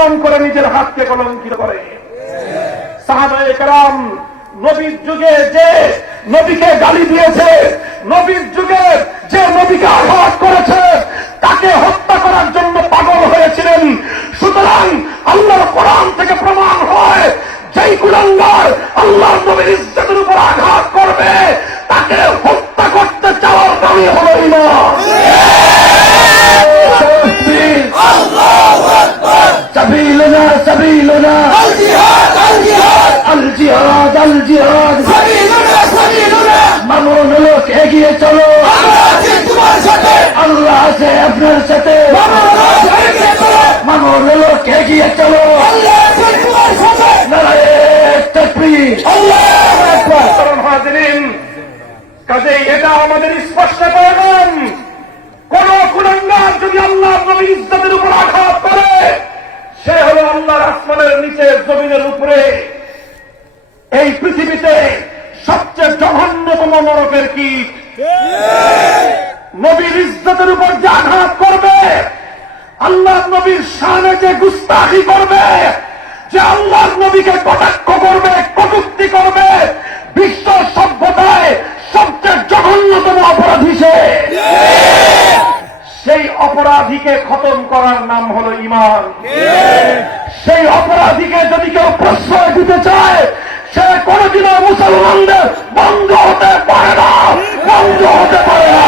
অপমান করে নিজের হাতকে কলঙ্কিত করে। নবীর যুগে যে নবীকে গালি দিয়েছে, নবীর যুগে যে নবীকে আঘাত করেছে, তাকে হত্যা করার জন্য পাগল হয়েছিলেন। সুতরাং আল্লাহর কোরআন থেকে প্রমাণ হয়, যেই কুলাঙ্গার আল্লাহ নবীর ইজ্জতের উপর আঘাত করবে, তাকে হত্যা করতে চাওয়ার দাবি হলো ইমান জিহাদ এটা আমাদের স্পষ্ট প্রয়োজন কোন কুলঙ্গার যদি আল্লাহ ইজ্জতের উপর আঘাত করে সে হলো আল্লাহর আসমানের নিচে জমিনের উপরে এই পৃথিবীতে সবচেয়ে জঘন্যতম নরকের কীট নবীর ইজ্জতের উপর যে আঘাত করবে আল্লাহ নবীর শানে যে গুস্তাখি করবে যে আল্লাহর নবীকে কটাক্ষ করবে কটুক্তি করবে বিশ্ব সভ্যতায় সবচেয়ে জঘন্যতম অপরাধী সে। সেই অপরাধীকে খতম করার নাম হলো ইমান। সেই অপরাধীকে যদি কেউ প্রশ্রয় দিতে চায় সে কোনদিনও মুসলমানদের বন্ধ হতে পারে না। বন্ধ হতে পারে না।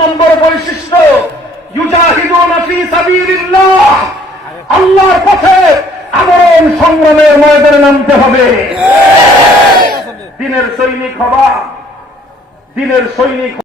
নম্বর বৈশিষ্ট্য, ইউজাহিদুন ফি সাবিলিল্লাহ। আল্লাহর পথে আবরণ সংগ্রামের ময়দানে নামতে হবে। দিনের সৈনিক হবা দিনের সৈনিক